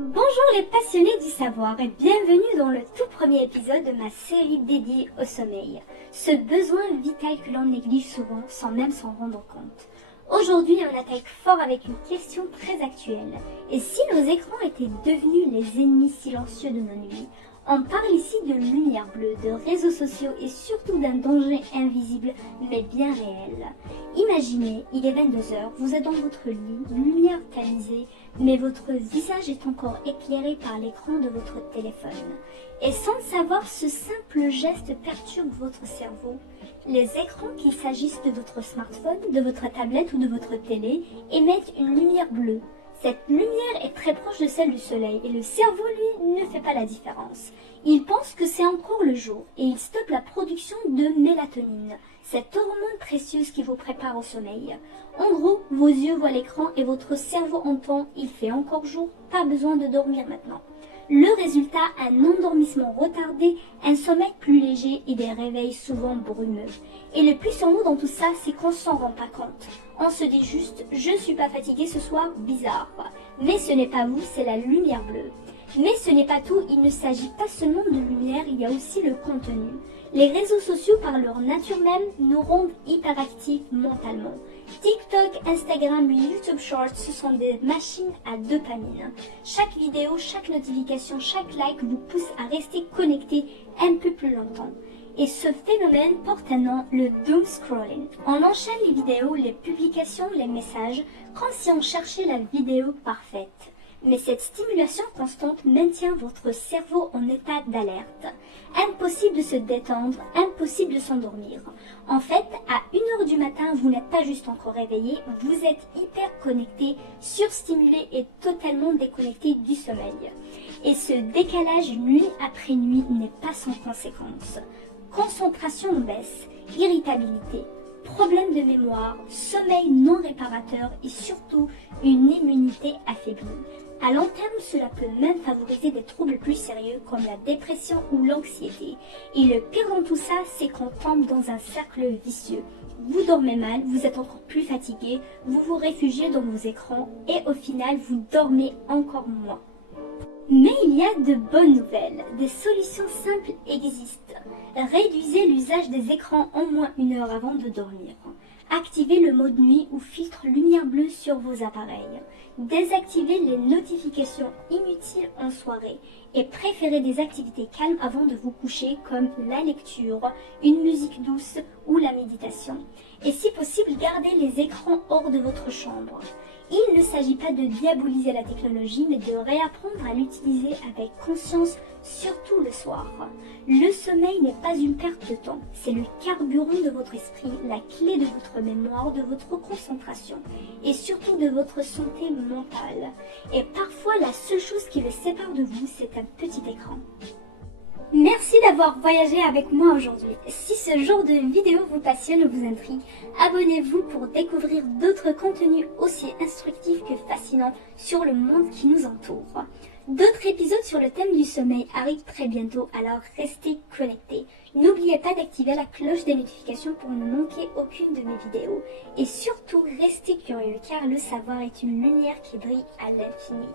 Bonjour les passionnés du savoir et bienvenue dans le tout premier épisode de ma série dédiée au sommeil. Ce besoin vital que l'on néglige souvent sans même s'en rendre compte. Aujourd'hui, on attaque fort avec une question très actuelle. Et si nos écrans étaient devenus les ennemis silencieux de nos nuits? On parle ici de lumière bleue, de réseaux sociaux et surtout d'un danger invisible mais bien réel. Imaginez, il est 22 heures, vous êtes dans votre lit, lumière tamisée, mais votre visage est encore éclairé par l'écran de votre téléphone. Et sans le savoir, ce simple geste perturbe votre cerveau. Les écrans, qu'il s'agisse de votre smartphone, de votre tablette ou de votre télé, émettent une lumière bleue. Cette lumière est très proche de celle du soleil et le cerveau, lui, ne fait pas la différence. Il pense que c'est encore le jour et il stoppe la production de mélatonine, cette hormone précieuse qui vous prépare au sommeil. En gros, vos yeux voient l'écran et votre cerveau entend « il fait encore jour, pas besoin de dormir maintenant ». Le résultat, un endormissement retardé, un sommeil plus léger et des réveils souvent brumeux. Et le plus sans nous dans tout ça, c'est qu'on s'en rend pas compte. On se dit juste « je suis pas fatigué ce soir, bizarre ». Mais ce n'est pas vous, c'est la lumière bleue. Mais ce n'est pas tout, il ne s'agit pas seulement de lumière, il y a aussi le contenu. Les réseaux sociaux, par leur nature même, nous rendent hyperactifs mentalement. TikTok, Instagram, YouTube Shorts, ce sont des machines à dopamine. Chaque vidéo, chaque notification, chaque like vous pousse à rester connecté un peu plus longtemps. Et ce phénomène porte un nom, le doom scrolling. On enchaîne les vidéos, les publications, les messages, comme si on cherchait la vidéo parfaite. Mais cette stimulation constante maintient votre cerveau en état d'alerte. Impossible de se détendre, impossible de s'endormir. En fait, à 1 heure du matin, vous n'êtes pas juste encore réveillé, vous êtes hyper connecté, surstimulé et totalement déconnecté du sommeil. Et ce décalage nuit après nuit n'est pas sans conséquence. Concentration en baisse, irritabilité, problèmes de mémoire, sommeil non réparateur et surtout une immunité affaiblie. À long terme, cela peut même favoriser des troubles plus sérieux comme la dépression ou l'anxiété. Et le pire dans tout ça, c'est qu'on tombe dans un cercle vicieux. Vous dormez mal, vous êtes encore plus fatigué, vous vous réfugiez dans vos écrans et au final, vous dormez encore moins. Mais il y a de bonnes nouvelles, des solutions simples existent. Réduisez l'usage des écrans au moins 1 heure avant de dormir. Activez le mode nuit ou filtre lumière bleue sur vos appareils. Désactivez les notifications inutiles en soirée et préférez des activités calmes avant de vous coucher comme la lecture, une musique douce ou la méditation. Et si possible, gardez les écrans hors de votre chambre. Il ne s'agit pas de diaboliser la technologie, mais de réapprendre à l'utiliser avec conscience, surtout le soir. Le sommeil n'est pas une perte de temps, c'est le carburant de votre esprit, la clé de votre mémoire, de votre concentration et surtout de votre santé mentale. Et parfois, la seule chose qui le sépare de vous, c'est un petit écran. Merci d'avoir voyagé avec moi aujourd'hui. Si ce genre de vidéo vous passionne ou vous intrigue, abonnez-vous pour découvrir d'autres contenus aussi instructifs que fascinants sur le monde qui nous entoure. D'autres épisodes sur le thème du sommeil arrivent très bientôt, alors restez connectés. N'oubliez pas d'activer la cloche des notifications pour ne manquer aucune de mes vidéos. Et surtout, restez curieux car le savoir est une lumière qui brille à l'infini.